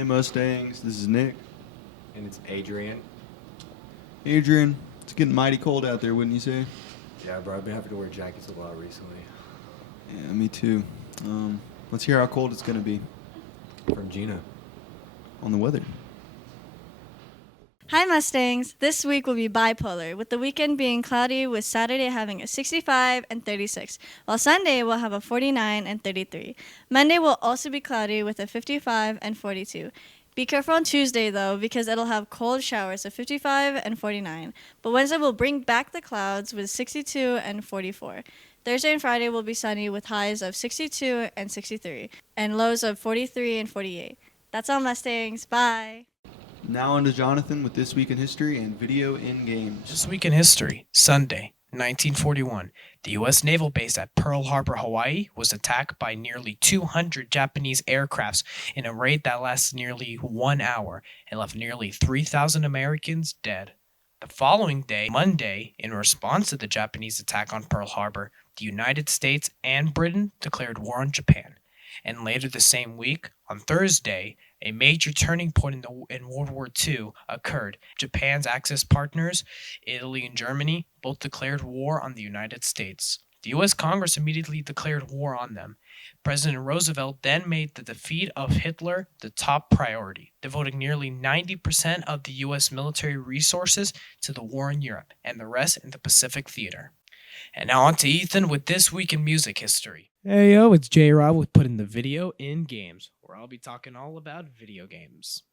Hey Mustangs, this is Nick. And it's Adrian. Adrian, it's getting mighty cold out there, wouldn't you say? Yeah, bro, I've been having to wear jackets a lot recently. Yeah, me too. Let's hear how cold it's gonna be From Gina. on the weather. Hi Mustangs! This week will be bipolar, with the weekend being cloudy with Saturday having a 65 and 36, while Sunday will have a 49 and 33. Monday will also be cloudy with a 55 and 42. Be careful on Tuesday though, because it'll have cold showers of 55 and 49. But Wednesday will bring back the clouds with 62 and 44. Thursday and Friday will be sunny with highs of 62 and 63, and lows of 43 and 48. That's all Mustangs. Bye! Now on to Jonathan with This Week in History and Video in Games. This week in history, Sunday, 1941, the U.S. naval base at Pearl Harbor, Hawaii, was attacked by nearly 200 Japanese aircrafts in a raid that lasted nearly 1 hour and left nearly 3,000 Americans dead. The following day, Monday, in response to the Japanese attack on Pearl Harbor, the United States and Britain declared war on Japan. And later the same week, on Thursday, a major turning point in World War II occurred. Japan's Axis partners, Italy and Germany, both declared war on the United States. The U.S. Congress immediately declared war on them. President Roosevelt then made the defeat of Hitler the top priority, devoting nearly 90% of the U.S. military resources to the war in Europe and the rest in the Pacific Theater. And now on to Ethan with This Week in Music History. Hey yo, it's J-Rob with Putting the Video in Games, where I'll be talking all about video games.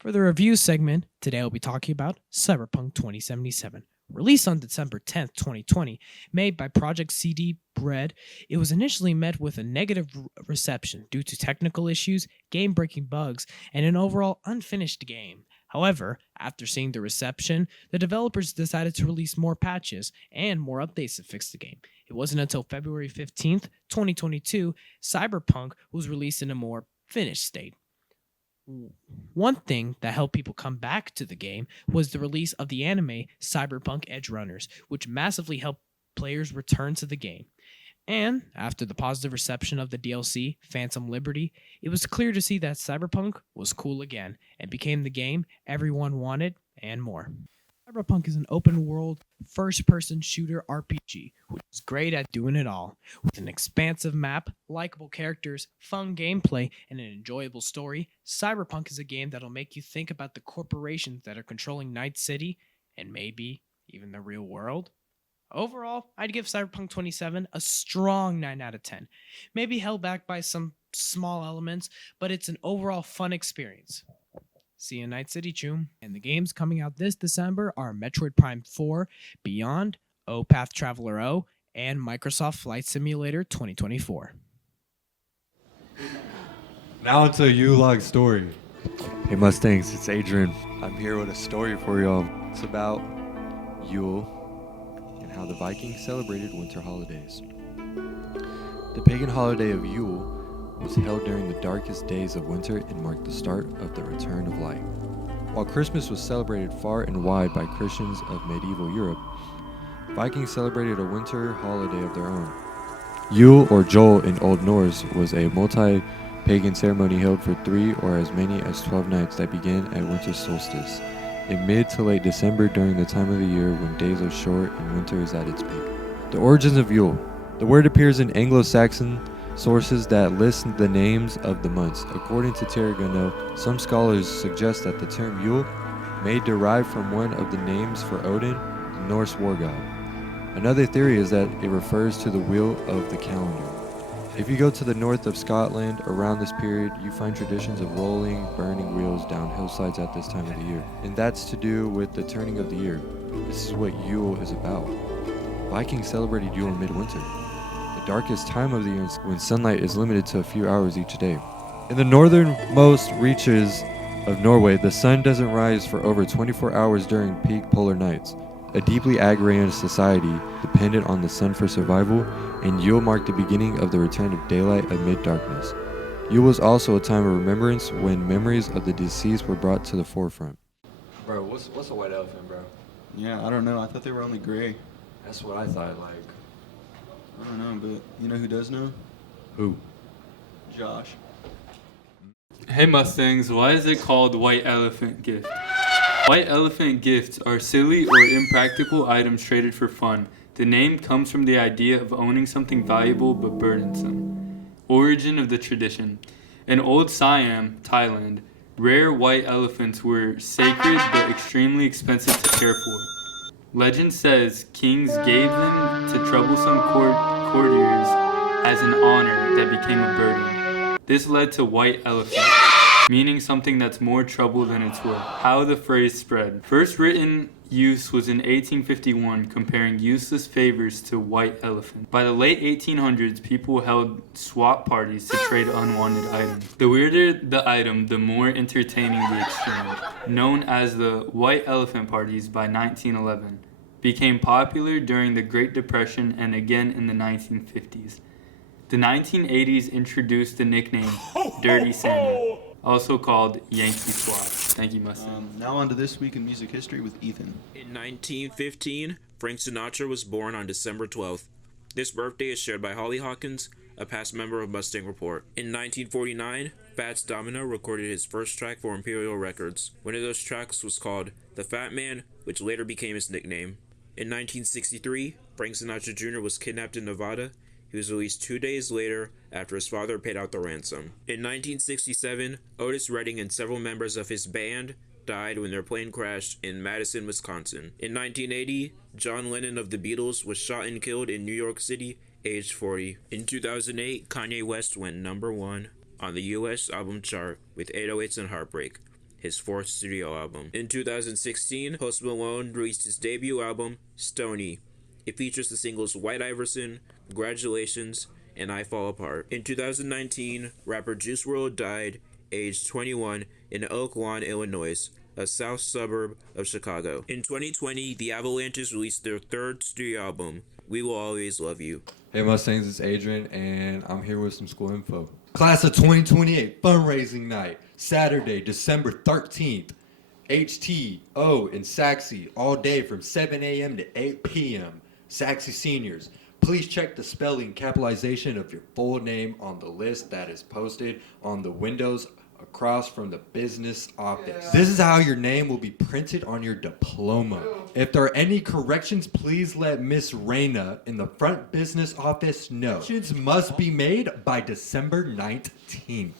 For the review segment, today I'll be talking about Cyberpunk 2077. Released on December 10th, 2020, made by Project CD Bread, it was initially met with a negative reception due to technical issues, game-breaking bugs, and an overall unfinished game. However, after seeing the reception, the developers decided to release more patches and more updates to fix the game. It wasn't until February 15th, 2022, Cyberpunk was released in a more finished state. One thing that helped people come back to the game was the release of the anime Cyberpunk Edge Runners, which massively helped players return to the game. And after the positive reception of the DLC, Phantom Liberty, it was clear to see that Cyberpunk was cool again and became the game everyone wanted and more. Cyberpunk is an open-world, first-person shooter RPG, which is great at doing it all. With an expansive map, likable characters, fun gameplay, and an enjoyable story, Cyberpunk is a game that'll make you think about the corporations that are controlling Night City, and maybe even the real world. Overall, I'd give Cyberpunk 27 a strong 9 out of 10. Maybe held back by some small elements, but it's an overall fun experience. See you in Night City, Choom. And the games coming out this December are Metroid Prime 4, Beyond, Octopath Traveler O, and Microsoft Flight Simulator 2024. Now to a U-Log story. Hey Mustangs, it's Adrian. I'm here with a story for y'all. It's about Yule and how the Vikings celebrated winter holidays. The pagan holiday of Yule was held during the darkest days of winter and marked the start of the return of light. While Christmas was celebrated far and wide by Christians of medieval Europe, Vikings celebrated a winter holiday of their own. Yule, or Jol in Old Norse, was a multi-pagan ceremony held for 3 or as many as 12 nights that began at winter solstice, in mid to late December during the time of the year when days are short and winter is at its peak. The origins of Yule. The word appears in Anglo-Saxon sources that list the names of the months. According to Terragano, some scholars suggest that the term Yule may derive from one of the names for Odin, the Norse war god. Another theory is that it refers to the wheel of the calendar. If you go to the north of Scotland around this period, you find traditions of rolling, burning wheels down hillsides at this time of the year. And that's to do with the turning of the year. This is what Yule is about. Vikings celebrated Yule in midwinter, the darkest time of the year when sunlight is limited to a few hours each day. In the northernmost reaches of Norway, the sun doesn't rise for over 24 hours during peak polar nights. A deeply agrarian society dependent on the sun for survival, and Yule marked the beginning of the return of daylight amid darkness. Yule was also a time of remembrance when memories of the deceased were brought to the forefront. Bro, what's a white elephant, bro? Yeah, I don't know. I thought they were only gray. That's what I thought, like. I don't know, but you know who does know? Who? Josh. Hey Mustangs, why is it called White Elephant Gift? White elephant gifts are silly or impractical items traded for fun. The name comes from the idea of owning something valuable but burdensome. Origin of the tradition. In old Siam, Thailand, rare white elephants were sacred but extremely expensive to care for. Legend says kings gave them to troublesome courtiers as an honor that became a burden. This led to white elephant, meaning something that's more trouble than it's worth. How the phrase spread. First written use was in 1851, comparing useless favors to white elephant. By the late 1800s, people held swap parties to trade unwanted items. The weirder the item, the more entertaining the exchange. Known as the White Elephant Parties by 1911, became popular during the Great Depression and again in the 1950s. The 1980s introduced the nickname Dirty Santa, also called Yankee Swap. Thank you, Mustang. Now on to This Week in Music History with Ethan. In 1915, Frank Sinatra was born on December 12th. This birthday is shared by Holly Hawkins, a past member of Mustang Report. In 1949, Fats Domino recorded his first track for Imperial Records. One of those tracks was called The Fat Man, which later became his nickname. In 1963, Frank Sinatra Jr. was kidnapped in Nevada. He was released 2 days later after his father paid out the ransom. In 1967, Otis Redding and several members of his band died when their plane crashed in Madison, Wisconsin. In 1980, John Lennon of the Beatles was shot and killed in New York City, aged 40. In 2008, Kanye West went number 1 on the US album chart with 808s and Heartbreak, his 4th studio album. In 2016, Post Malone released his debut album, Stoney. It features the singles White Iverson, Congratulations, and I Fall Apart. In 2019, rapper Juice WRLD died, aged 21, in Oak Lawn, Illinois, a south suburb of Chicago. In 2020, the Avalanches released their 3rd studio album, We Will Always Love You. Hey Mustangs, it's Adrian, and I'm here with some school info. Class of 2028 fundraising night, Saturday, December 13th. HTO in Sachse, all day from 7 a.m. to 8 p.m. Sachse seniors, please check the spelling capitalization of your full name on the list that is posted on the windows across from the business office. This is how your name will be printed on your diploma. If there are any corrections, please let Miss Reyna in the front business office know. Corrections must be made by December 19th.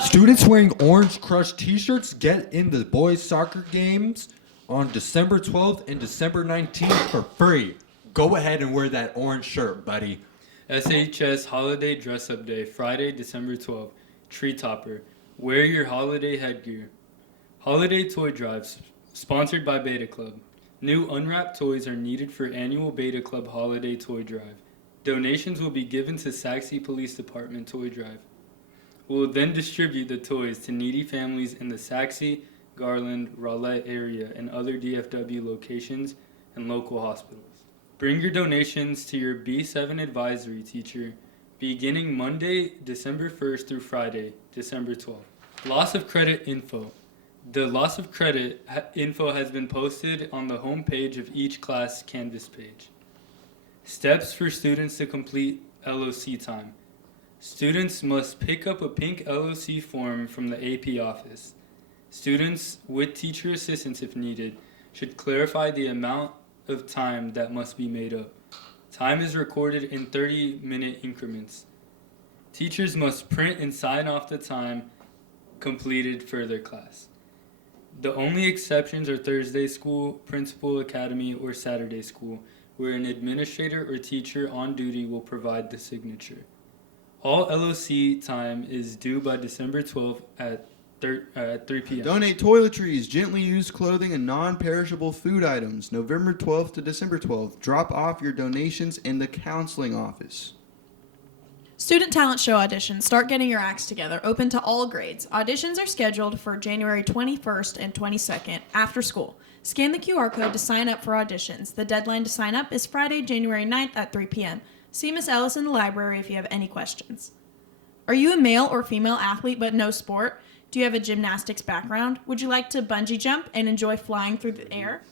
Students wearing Orange Crush t-shirts get in the boys soccer games on December 12th and December 19th for free. Go ahead and wear that orange shirt, buddy. SHS Holiday Dress Up Day, Friday, December 12th. Tree Topper. Wear your holiday headgear. Holiday Toy Drives, sponsored by Beta Club. New unwrapped toys are needed for annual Beta Club Holiday Toy Drive. Donations will be given to Sachse Police Department Toy Drive. We will then distribute the toys to needy families in the Sachse, Garland, Rowlett area and other DFW locations and local hospitals. Bring your donations to your B7 advisory teacher beginning Monday, December 1st through Friday, December 12th. Loss of credit info. The loss of credit info has been posted on the home page of each class Canvas page. Steps for students to complete LOC time. Students must pick up a pink LOC form from the AP office. Students, with teacher assistance if needed, should clarify the amount of time that must be made up. Time is recorded in 30-minute increments. Teachers must print and sign off the time completed for their class. The only exceptions are Thursday school, principal academy, or Saturday school, where an administrator or teacher on duty will provide the signature. All LOC time is due by December 12th at 3 p.m. Donate toiletries, gently used clothing, and non-perishable food items. November 12th to December 12th. Drop off your donations in the counseling office. Student talent show auditions. Start getting your acts together. Open to all grades. Auditions are scheduled for January 21st and 22nd after school. Scan the QR code to sign up for auditions. The deadline to sign up is Friday, January 9th at 3 p.m. See Miss Ellis in the library if you have any questions. Are you a male or female athlete but no sport? Do you have a gymnastics background? Would you like to bungee jump and enjoy flying through the air?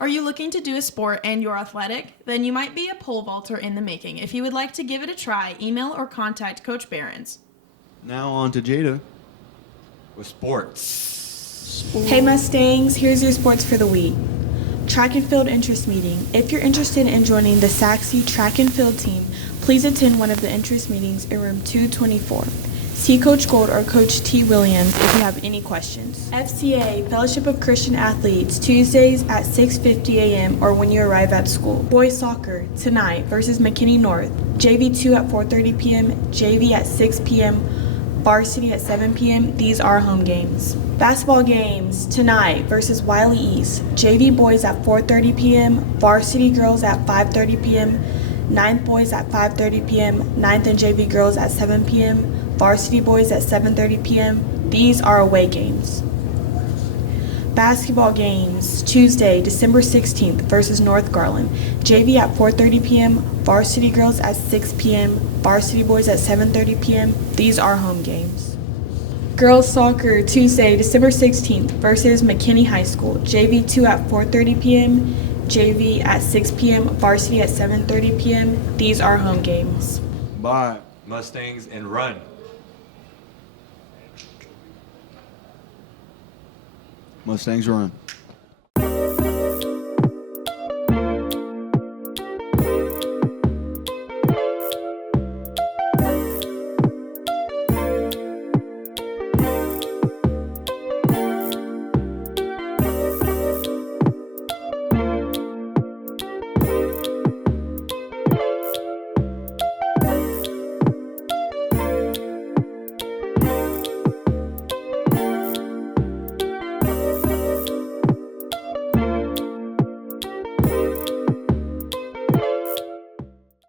Are you looking to do a sport and you're athletic? Then you might be a pole vaulter in the making. If you would like to give it a try, email or contact Coach Behrens. Now on to Jada. with sports. Hey Mustangs, here's your sports for the week. Track and field interest meeting. If you're interested in joining the Sachse track and field team, please attend one of the interest meetings in room 224. See Coach Gold or Coach T. Williams if you have any questions. FCA, Fellowship of Christian Athletes, Tuesdays at 6:50 a.m. or when you arrive at school. Boys soccer, tonight versus McKinney North. JV2 at 4:30 p.m., JV at 6 p.m., varsity at 7 p.m. These are home games. Basketball games, tonight versus Wiley East. JV boys at 4:30 p.m., varsity girls at 5:30 p.m., 9th boys at 5:30 p.m., 9th and JV girls at 7 p.m., varsity boys at 7:30 p.m. These are away games. Basketball games, Tuesday, December 16th versus North Garland. JV at 4:30 p.m., varsity girls at 6 p.m., varsity boys at 7:30 p.m. These are home games. Girls soccer, Tuesday, December 16th versus McKinney High School. JV2 at 4:30 p.m., JV at 6 p.m., varsity at 7:30 p.m. These are home games. Bye, Mustangs, and run. Mustangs run.